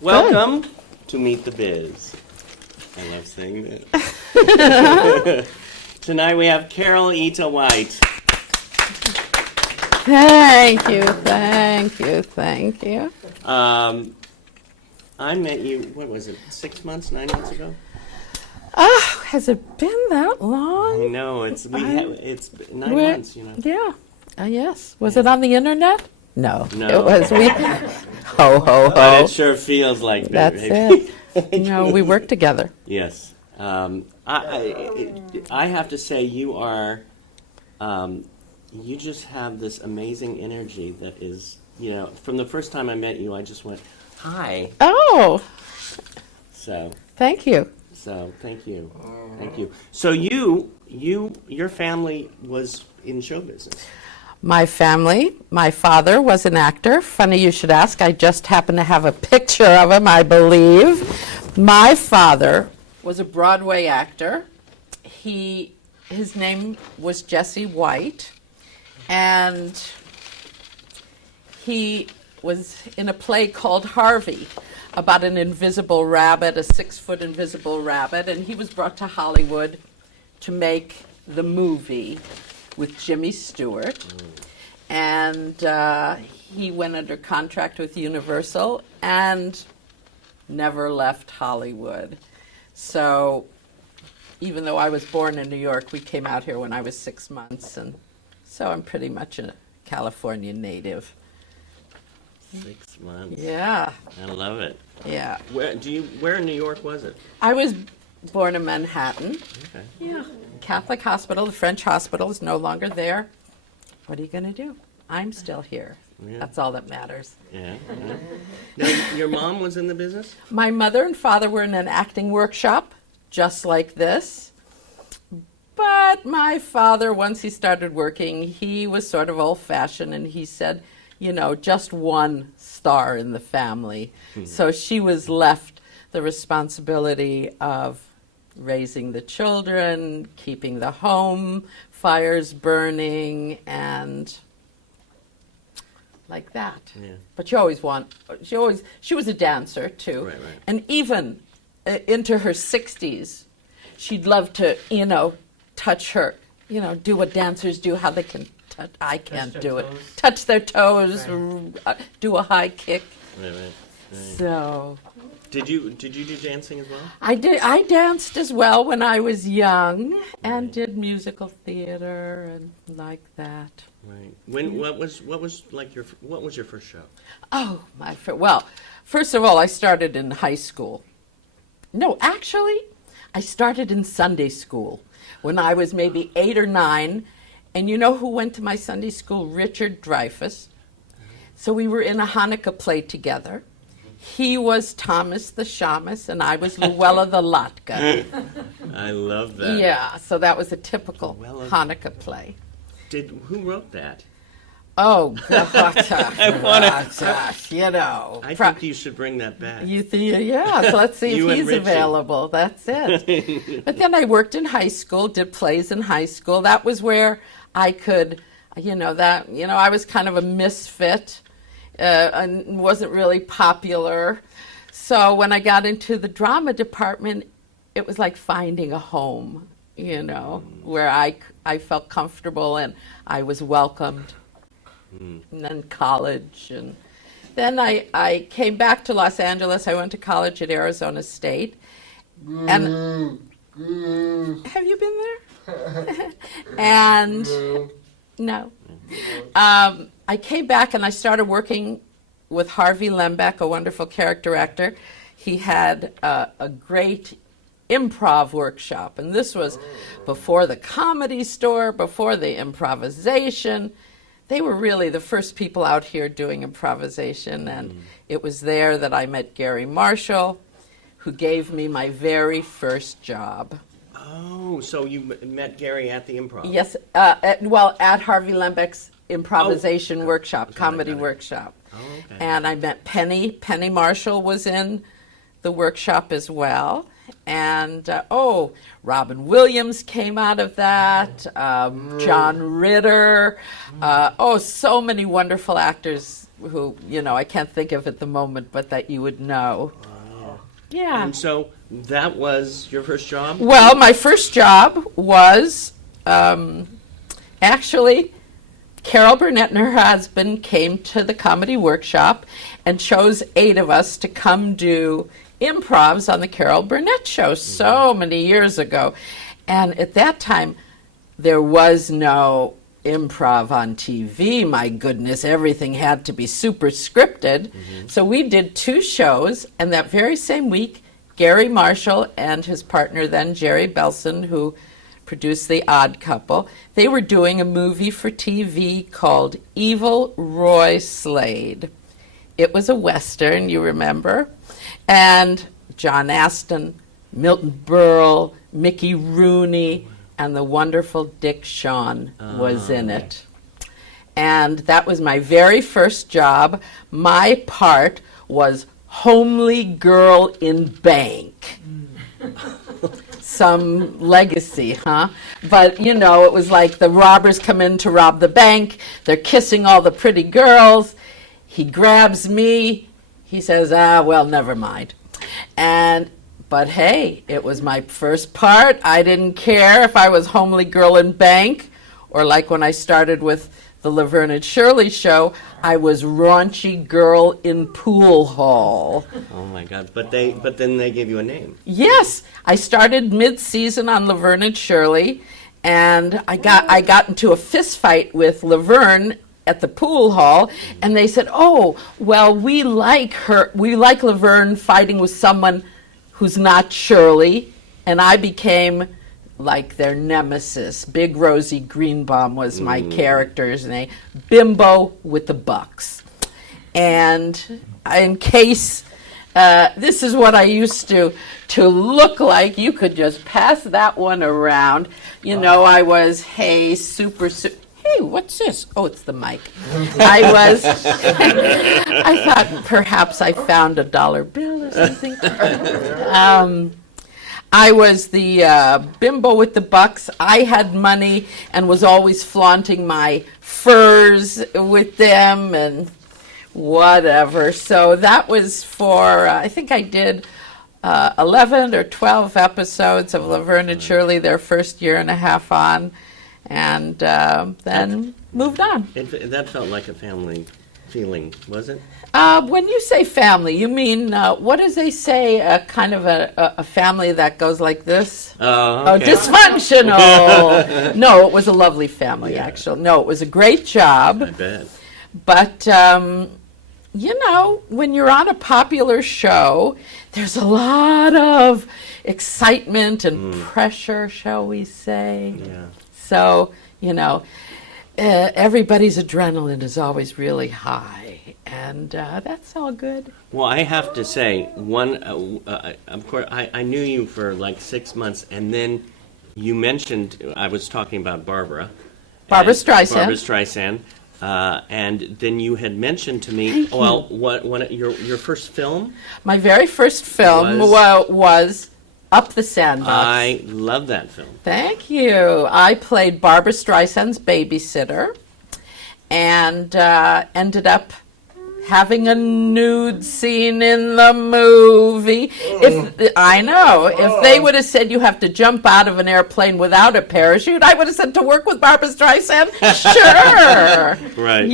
Welcome to Meet the Biz. I love saying that. Tonight we have Carol Ita White. Thank you, thank you, thank you. I met you, what was it, 6 months, 9 months ago? Oh, has it been that long? I know, it's 9 months, you know. Yeah, yes. Was it on the internet? No. No. It was, ho, ho, But ho. it sure feels like that. That's baby. it. No, we work together. Yes. I have to say you are, you just have this amazing energy that is, you know, from the first time I met you, I just went, hi. Oh, So thank you. thank you. Thank you. So your family was in show business. My family, my father was an actor. Funny you should ask. I just happen to have a picture of him, I believe. My father was a Broadway actor. His name was Jesse White, and he was in a play called Harvey about an invisible rabbit, a 6-foot invisible rabbit, and he was brought to Hollywood to make the movie with Jimmy Stewart, and he went under contract with Universal and never left Hollywood. So even though I was born in New York, we came out here when I was 6 months, and so I'm pretty much a California native. 6 months. Yeah, I love it. yeah. Where in New York was it? I was born in Manhattan. Okay. Yeah. Catholic hospital, the French hospital is no longer there. What are you going to do? I'm still here. Yeah. That's all that matters. Yeah. Now, your mom was in the business? My mother and father were in an acting workshop, just like this. But my father, once he started working, he was sort of old-fashioned, and he said, you know, just one star in the family. So she was left the responsibility of raising the children, keeping the home, fires burning, and like that. Yeah. But she was a dancer too. Right. And even into her 60s, she'd love to, you know, touch her, you know, do what dancers do, how they can touch, I can't do it. Touch their toes, do a high kick. Right. So Did you do dancing as well? I danced as well when I was young and did musical theater and like that. Right. What was your first show? Oh, well, first of all, I started in high school. No, actually, I started in Sunday school when I was maybe 8 or 9. And you know who went to my Sunday school? Richard Dreyfuss. So we were in a Hanukkah play together. He was Thomas the Shamus, and I was Luella the Latka. I love that. Yeah, so that was a typical Luella. Hanukkah play. Who wrote that? Oh, gosh, you know. I think you should bring that back. Yeah, so let's see You if and he's Richie. available. That's it. But then I worked in high school, did plays in high school. That was where I could, I was kind of a misfit. And wasn't really popular. So when I got into the drama department, it was like finding a home, you know, where I felt comfortable and I was welcomed. And then college. And then I came back to Los Angeles. I went to college at Arizona State. And have you been there? And no. I came back and I started working with Harvey Lembeck, a wonderful character actor. He had a great improv workshop, and this was before the Comedy Store, before the improvisation. They were really the first people out here doing improvisation, and it was there that I met Gary Marshall, who gave me my very first job. Oh, so you met Gary at the improv? Yes, at Harvey Lembeck's improvisation workshop, comedy workshop. Oh, okay. And I met Penny. Penny Marshall was in the workshop as well. And, Robin Williams came out of that, John Ritter. So many wonderful actors who, I can't think of at the moment, but that you would know. Yeah. And so that was your first job? Well, my first job was actually Carol Burnett and her husband came to the Comedy Workshop and chose 8 of us to come do improvs on the Carol Burnett show so many years ago. And at that time, there was no improv on TV. My goodness, everything had to be super scripted. So we did 2 shows, and that very same week, Gary Marshall and his partner then, Jerry Belson, who produced The Odd Couple, they were doing a movie for TV called Evil Roy Slade. It was a Western, you remember, and John Aston, Milton Berle, Mickey Rooney, and the wonderful Dick Shawn was in it. And that was my very first job. My part was homely girl in bank. Some legacy, huh? But, it was like the robbers come in to rob the bank. They're kissing all the pretty girls. He grabs me. He says, well, never mind. But hey, it was my first part. I didn't care if I was homely girl in bank, or like when I started with the Laverne and Shirley show, I was raunchy girl in pool hall. Oh my God! But then they gave you a name. Yes, I started mid-season on Laverne and Shirley, and I got into a fist fight with Laverne at the pool hall, and they said, "Oh, well, we like Laverne fighting with someone who's not Shirley," and I became like their nemesis. Big Rosie Greenbaum was my character's name. Bimbo with the bucks. And in case, this is what I used to look like. You could just pass that one around. I was, hey, hey, what's this? Oh, it's the mic. I thought perhaps I found a dollar bill or something. I was the bimbo with the bucks. I had money and was always flaunting my furs with them and whatever. So that was for, I think I did 11 or 12 episodes of Laverne and Shirley their first year and a half on, and then moved on. That felt like a family feeling, was it? When you say family, you mean, what does they say, kind of a family that goes like this? Oh, okay. Oh, dysfunctional. No, it was a lovely family, actually. No, it was a great job. I bet. But, when you're on a popular show, there's a lot of excitement and pressure, shall we say. Yeah. So, everybody's adrenaline is always really high. And that's all good. Well, I have to say, of course, I knew you for like 6 months, and then you mentioned, I was talking about Barbara Streisand, and then you had mentioned to me, your first film? My very first film was Up the Sandbox. I love that film. Thank you. I played Barbara Streisand's babysitter, and ended up having a nude scene in the movie. If they would have said you have to jump out of an airplane without a parachute, I would have said to work with Barbara Streisand. Sure. Right.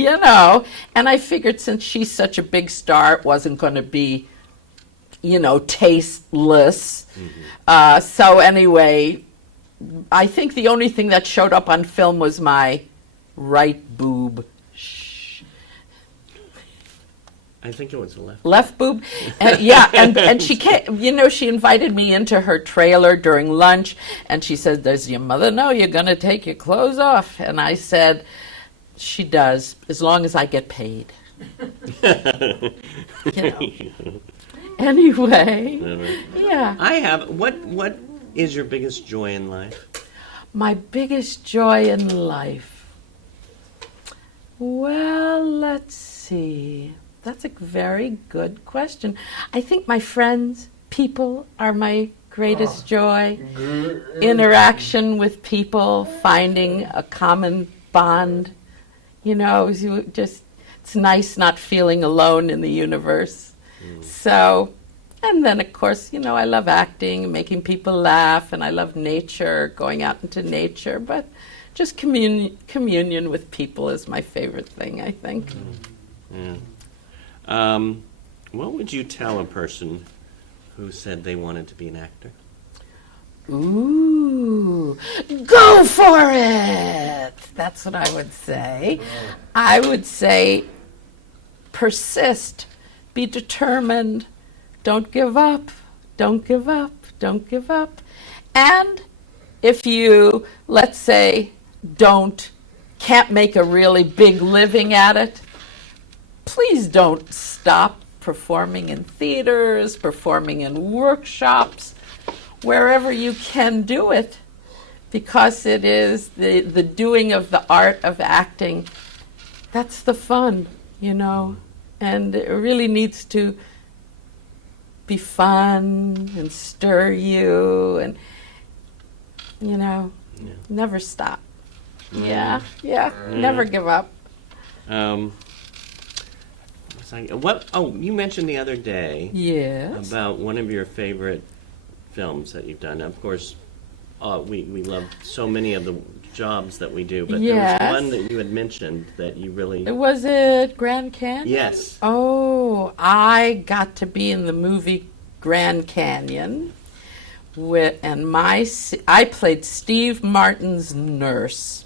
And I figured since she's such a big star, it wasn't going to be, tasteless. So anyway, I think the only thing that showed up on film was my right boob. I think it was the left. Left boob? And she came, she invited me into her trailer during lunch, and she said, does your mother know you're going to take your clothes off? And I said, she does, as long as I get paid. Anyway, yeah. I have, what is your biggest joy in life? My biggest joy in life? Well, let's see. That's a very good question. I think my friends, people, are my greatest joy. Interaction with people, finding a common bond. It's it's nice not feeling alone in the universe. So, and then of course, you know, I love acting, making people laugh, and I love nature, going out into nature, but just communion with people is my favorite thing, I think. Yeah. What would you tell a person who said they wanted to be an actor? Ooh, go for it! That's what I would say. I would say persist, be determined, don't give up, don't give up, don't give up. And if you, let's say, can't make a really big living at it, please don't stop performing in theaters, performing in workshops, wherever you can do it, because it is the doing of the art of acting. That's the fun, you know, and it really needs to be fun and stir you, and, you know, never stop. Yeah, never give up. You mentioned the other day Yes. about one of your favorite films that you've done. Of course, we love so many of the jobs that we do, but Yes. there was one that you had mentioned that you really... Was it Grand Canyon? Yes. Oh, I got to be in the movie Grand Canyon, I played Steve Martin's nurse.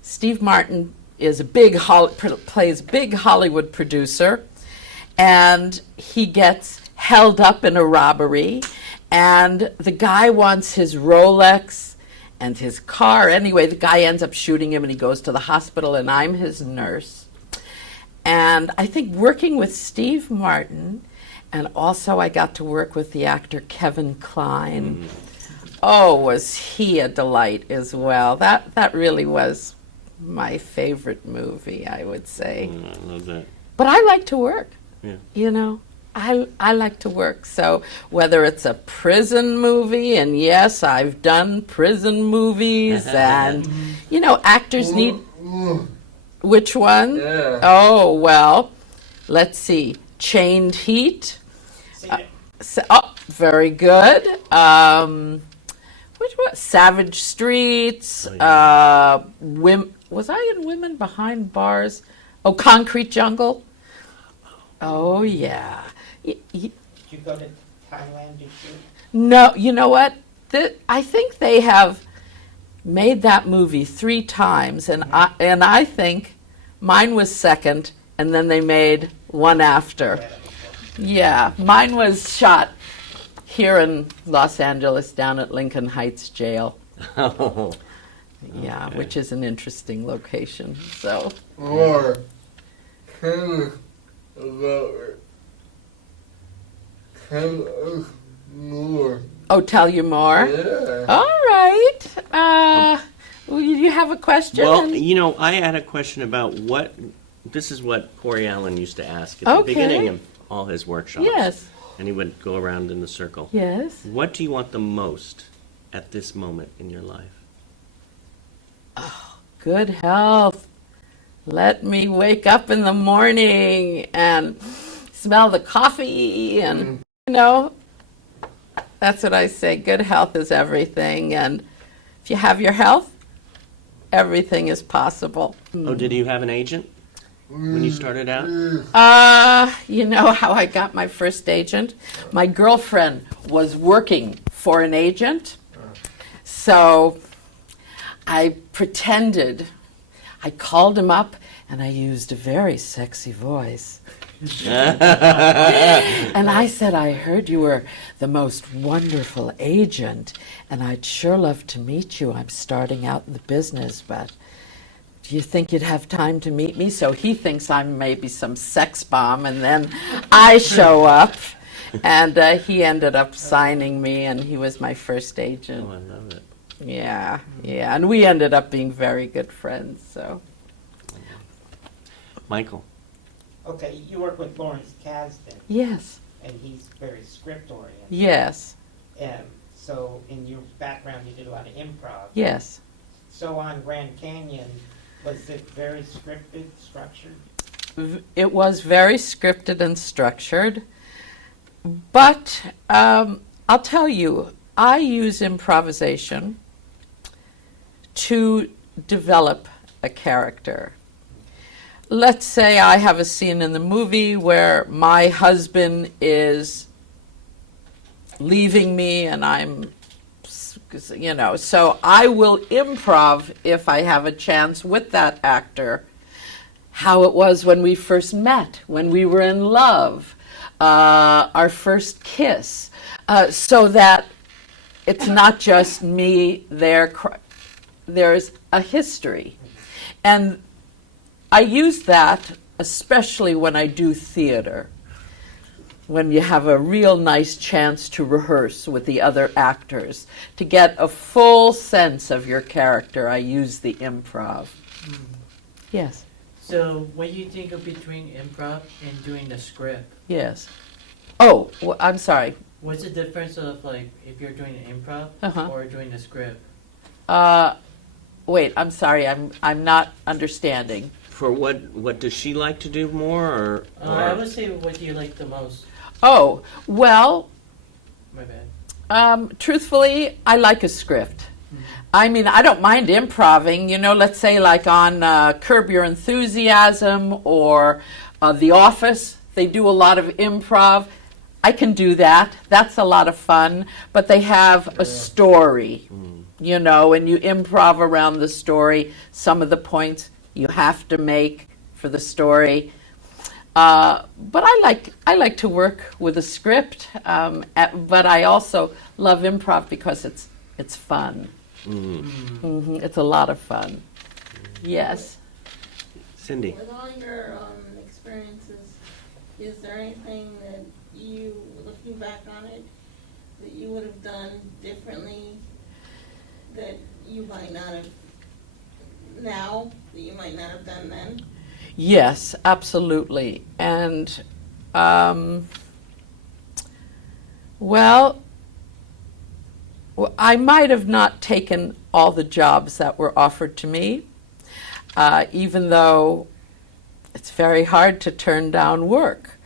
Steve Martin is plays a big Hollywood producer, and he gets held up in a robbery, and the guy wants his Rolex and his car. Anyway, the guy ends up shooting him, and he goes to the hospital, and I'm his nurse. And I think working with Steve Martin, and also I got to work with the actor Kevin Kline. Oh, was he a delight as well. That really was my favorite movie, I would say. I love that. But I like to work. Yeah. You know, I like to work. So whether it's a prison movie, and yes, I've done prison movies, and, you know, actors need... Which one? Yeah. Oh, well, let's see. Chained Heat. Very good. Which one? Savage Streets. Was I in Women Behind Bars? Oh, Concrete Jungle. Oh, yeah. Did you go to Thailand to shoot? No, you know what? I think they have made that movie 3 times, and I think mine was second, and then they made one after. Yeah, mine was shot here in Los Angeles, down at Lincoln Heights Jail. Oh. Yeah, Okay. which is an interesting location. So. Or tell us about it. Tell us more. Oh, tell you more. Yeah. All right. You have a question? Well, you know, I had a question about this is what Corey Allen used to ask at the Okay. beginning of all his workshops. Yes. And he would go around in the circle. Yes. What do you want the most at this moment in your life? Good health. Let me wake up in the morning and smell the coffee, and, you know, that's what I say. Good health is everything, and if you have your health, everything is possible. Oh, did you have an agent when you started out? You know how I got my first agent? My girlfriend was working for an agent, so I pretended. I called him up, and I used a very sexy voice. And I said, I heard you were the most wonderful agent, and I'd sure love to meet you. I'm starting out in the business, but do you think you'd have time to meet me? So he thinks I'm maybe some sex bomb, and then I show up, and he ended up signing me, and he was my first agent. Oh, I love it. Yeah, and we ended up being very good friends, so. Michael. Okay, you work with Lawrence Kasdan, Yes, and he's very script oriented. yes, So in your background, you did a lot of improv. yes. So on Grand Canyon, was it very scripted, structured? it was very scripted and structured. But I'll tell you, I use improvisation to develop a character. Let's say I have a scene in the movie where my husband is leaving me and I'm, so I will improv if I have a chance with that actor how it was when we first met, when we were in love, our first kiss, so that it's not just me there. There's a history. And I use that especially when I do theater, when you have a real nice chance to rehearse with the other actors. To get a full sense of your character, I use the improv. Yes, So what do you think of between improv and doing the script? yes. Oh, I'm sorry. What's the difference of like if you're doing an improv Uh-huh. or doing the script? Wait, I'm sorry, I'm not understanding. For what does she like to do more, or? I would say what do you like the most? Oh, well, My bad. truthfully, I like a script. I mean, I don't mind improving, let's say like on Curb Your Enthusiasm or The Office, they do a lot of improv. I can do that. That's a lot of fun. But they have a story, and you improv around the story, some of the points you have to make for the story. But I like to work with a script, but I also love improv because it's fun. It's a lot of fun. Yes. Cindy. With all your experiences, is there anything that you, looking back on it, that you would have done differently that you might not have now, that you might not have done then? Yes, absolutely. And, well, I might have not taken all the jobs that were offered to me, even though it's very hard to turn down work.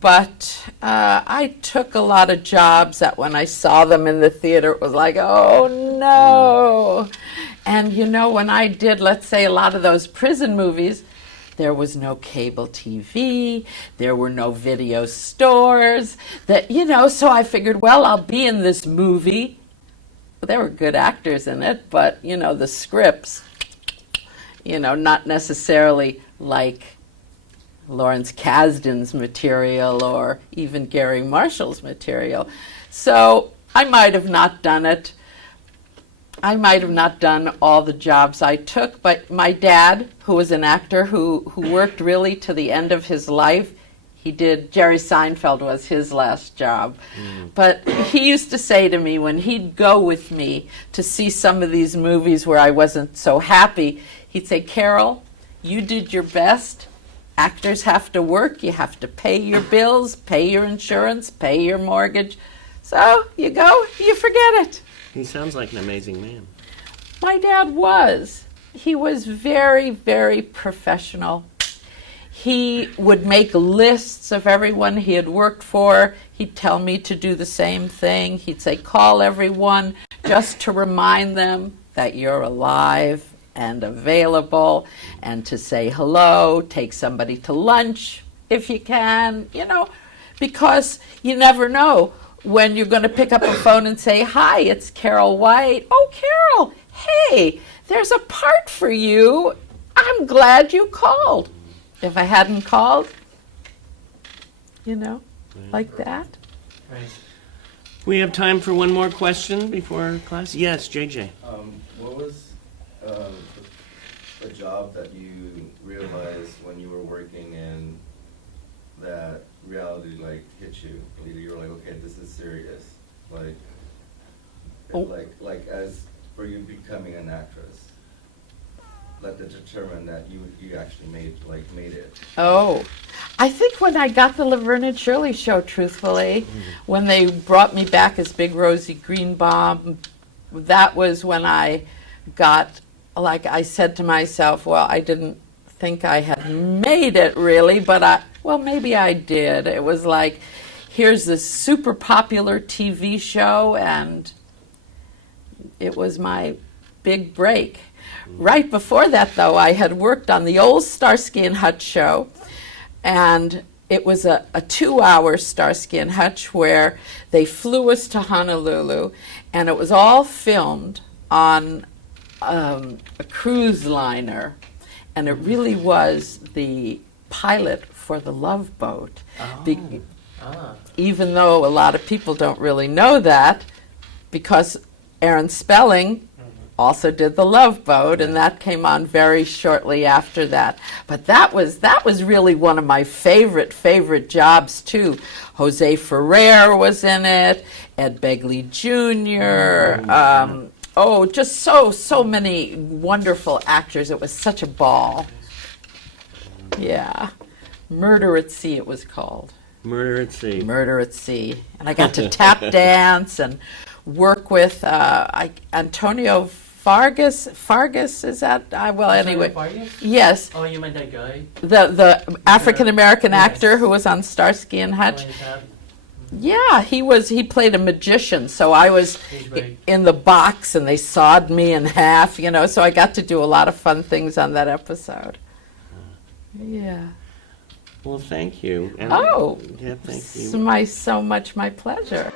But I took a lot of jobs that when I saw them in the theater, it was like, oh no. And when I did, let's say, a lot of those prison movies, there was no cable TV, there were no video stores, so I figured, well, I'll be in this movie. There were good actors in it, but, the scripts, not necessarily like Lawrence Kasdan's material or even Gary Marshall's material. So I might have not done it. I might have not done all the jobs I took, but my dad, who was an actor who worked really to the end of his life, Jerry Seinfeld was his last job. But he used to say to me when he'd go with me to see some of these movies where I wasn't so happy, he'd say, Carol, you did your best. Actors have to work. You have to pay your bills, pay your insurance, pay your mortgage. So you go, you forget it. He sounds like an amazing man. My dad was. He was very, very professional. He would make lists of everyone he had worked for. He'd tell me to do the same thing. He'd say, call everyone just to remind them that you're alive and available, and to say hello, take somebody to lunch if you can, because you never know when you're going to pick up a phone and say, hi, it's Carol White. Oh, Carol, hey, there's a part for you. I'm glad you called. If I hadn't called, like that. Right. We have time for one more question before class. Yes, JJ. What was a job that you realized when you were working in that reality hit you? You were like, okay, this is serious. Like as for you becoming an actress, that determined that you actually made it. Oh, I think when I got the Laverne and Shirley show, truthfully, when they brought me back as Big Rosie Greenbaum, that was when I got, I said to myself, well, I didn't think I had made it really, but well, maybe I did. It was like, here's this super popular TV show, and it was my big break. Right before that, though, I had worked on the old Starsky and Hutch show, and it was a 2-hour Starsky and Hutch where they flew us to Honolulu, and it was all filmed on a cruise liner, and it really was the pilot for the Love Boat. Be- Ah. even though a lot of people don't really know that, because Aaron Spelling also did the Love Boat, and that came on very shortly after that. But that was really one of my favorite jobs too. Jose Ferrer was in it, Ed Begley Jr. Just so many wonderful actors. It was such a ball. Yeah, Murder at Sea it was called. Murder at Sea. Murder at Sea. And I got to tap dance and work with Antonio Fargas. Fargas, is that? Well, anyway. Vargas? Yes, Oh, you meant that guy? the African American Yes. actor who was on Starsky and Hutch. Oh, is that- Yeah, he played a magician, so I was He's great. in the box and they sawed me in half, so I got to do a lot of fun things on that episode. Yeah. Well, thank you. And Oh, yeah, thank it's you. so much my pleasure.